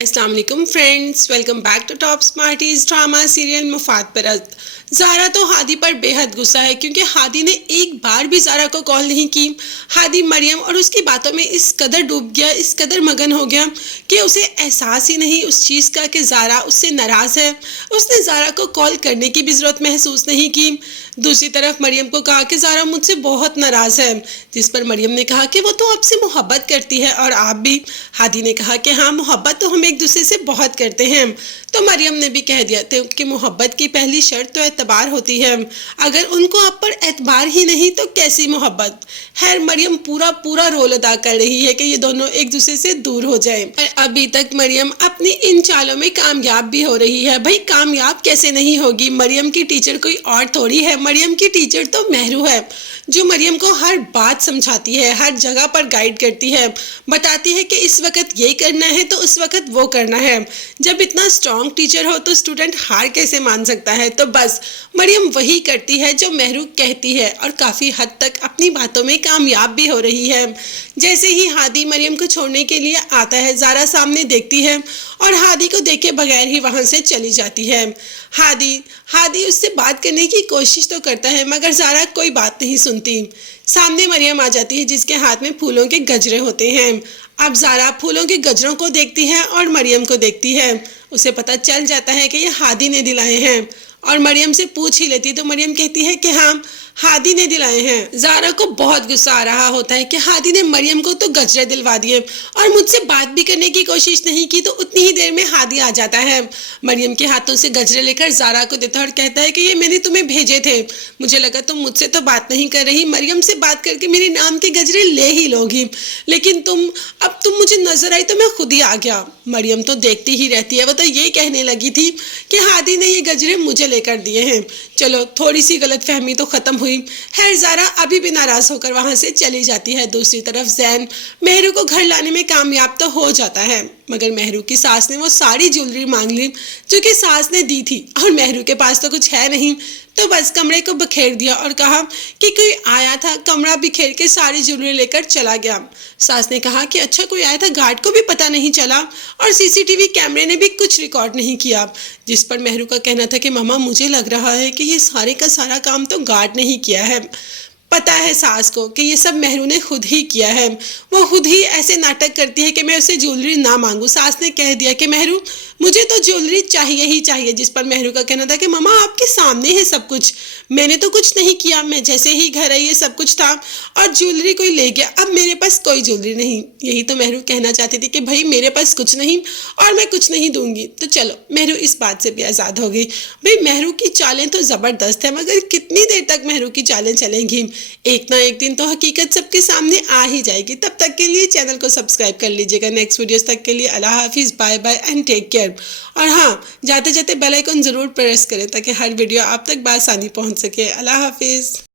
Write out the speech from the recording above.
السلام علیکم friends, welcome back to Top Smarties drama serial مفاد پرست۔ زارا تو ہادی پر بے حد غصہ ہے کیونکہ ہادی نے ایک بار بھی زارا کو کال نہیں کی۔ ہادی مریم اور اس کی باتوں میں اس قدر ڈوب گیا، اس قدر مگن ہو گیا کہ اسے احساس ہی نہیں اس چیز کا کہ زارا اس سے ناراض ہے۔ اس نے زارا کو کال کرنے کی بھی ضرورت محسوس نہیں کی۔ دوسری طرف مریم کو کہا کہ زارا مجھ سے بہت ناراض ہے، جس پر مریم نے کہا کہ وہ تو آپ سے محبت کرتی ہے اور آپ بھی۔ ہادی نے کہا کہ ہاں، محبت تو ہم ایک دوسرے سے بہت کرتے ہیں۔ تو مریم نے بھی کہہ دیا کہ محبت کی پہلی شرط تو اعتبار ہوتی ہے، اگر ان کو آپ پر اعتبار ہی نہیں تو کیسی محبت۔ خیر، مریم پورا رول ادا کر رہی ہے کہ یہ دونوں ایک دوسرے سے دور ہو جائیں، اور ابھی تک مریم اپنی ان چالوں میں کامیاب بھی ہو رہی ہے۔ بھائی کامیاب کیسے نہیں ہوگی، مریم کی ٹیچر کوئی اور تھوڑی ہے، مریم کی ٹیچر تو مہرو ہے، جو مریم کو ہر بات سمجھاتی ہے، ہر جگہ پر گائیڈ کرتی ہے، بتاتی ہے کہ اس وقت یہ کرنا ہے تو اس وقت وہ کرنا ہے۔ جب اتنا اسٹرانگ ٹیچر ہو تو اسٹوڈنٹ ہار کیسے مان سکتا ہے؟ تو بس مریم وہی کرتی ہے جو مہرو کہتی ہے، اور کافی حد تک اپنی باتوں میں کامیاب بھی ہو رہی ہے۔ جیسے ہی ہادی مریم کو چھوڑنے کے لیے آتا ہے، زارا سامنے دیکھتی ہے اور ہادی کو دیکھے بغیر ہی وہاں سے چلی جاتی ہے۔ ہادی اس سے بات کرنے کی کوشش تو کرتا ہے، مگر زارا کوئی بات نہیں سنتی۔ سامنے مریم آ جاتی ہے جس کے ہاتھ میں پھولوں کے گجرے ہوتے ہیں۔ اب زارا پھولوں کے گجروں کو دیکھتی ہے اور مریم کو دیکھتی ہے۔ اسے پتہ چل جاتا ہے کہ یہ ہادی نے دلائے ہیں، اور مریم سے پوچھ ہی لیتی تو مریم کہتی ہے کہ ہاں، ہادی نے دلائے ہیں۔ زارا کو بہت غصہ آ رہا ہوتا ہے کہ ہادی نے مریم کو تو گجرے دلوا دیے اور مجھ سے بات بھی کرنے کی کوشش نہیں کی، تو اتنی ہی دیر میں ہادی آ جاتا ہے، مریم کے ہاتھوں سے گجرے لے کر زارا کو دیتا ہے اور کہتا ہے کہ یہ میں نے تمہیں بھیجے تھے، مجھے لگا تم مجھ سے تو بات نہیں کر رہی، مریم سے بات کر کے میرے نام کے گجرے لے ہی لوگی، لیکن اب تم مجھے نظر آئی تو میں خود ہی آ گیا۔ مریم تو دیکھتی ہی رہتی ہے، وہ تو یہ کہنے لگی تھی کہ ہادی نے یہ گجرے مجھے لے کر دیے ہیں۔ چلو، تھوڑی سی غلط فہمی تو ختم ہوئی۔ خیر، زارا ابھی بھی ناراض ہو کر وہاں سے چلی جاتی ہے۔ دوسری طرف زین مہرو کو گھر لانے میں کامیاب تو ہو جاتا ہے، مگر مہرو کی ساس نے وہ ساری جیولری مانگ لی جو کہ ساس نے دی تھی، اور مہرو کے پاس تو کچھ ہے نہیں، تو بس کمرے کو بکھیر دیا اور کہا کہ کوئی آیا تھا، کمرہ بکھیر کے ساری جیولری لے کر چلا گیا۔ ساس نے کہا کہ اچھا، کوئی آیا تھا، گارڈ کو بھی پتہ نہیں چلا، اور سی سی ٹی وی کیمرے نے بھی کچھ ریکارڈ نہیں کیا، جس پر مہرو کا کہنا تھا کہ ماما مجھے لگ رہا ہے کہ یہ سارے کا سارا کام تو گارڈ نہیں کیا ہے۔ پتہ ہے ساس کو کہ یہ سب مہرو نے خود ہی کیا ہے، وہ خود ہی ایسے ناٹک کرتی ہے کہ میں اسے جیولری نہ مانگوں۔ ساس نے کہہ دیا کہ مہرو مجھے تو جیولری چاہیے ہی چاہیے، جس پر مہرو کا کہنا تھا کہ ماما آپ کے سامنے ہے سب کچھ، میں نے تو کچھ نہیں کیا، میں جیسے ہی گھر آئی یہ سب کچھ تھا اور جیولری کوئی لے گیا، اب میرے پاس کوئی جیولری نہیں۔ یہی تو مہرو کہنا چاہتی تھی کہ بھائی میرے پاس کچھ نہیں اور میں کچھ نہیں دوں گی۔ تو چلو، مہرو اس بات سے بھی آزاد ہو گئی۔ بھائی مہرو کی چالیں تو زبردست ہیں، مگر کتنی دیر تک مہرو کی چالیں چلیں گی؟ ایک نہ ایک دن تو حقیقت سب کے سامنے آ ہی جائے گی۔ تب تک کے لیے چینل کو سبسکرائب کر لیجیے گا۔ نیکسٹ ویڈیوز تک کے لیے اللہ حافظ، bye bye and take care. اور ہاں، جاتے جاتے بیل آئیکن ضرور پریس کریں تاکہ ہر ویڈیو آپ تک بآسانی پہنچ سکے۔ اللہ حافظ۔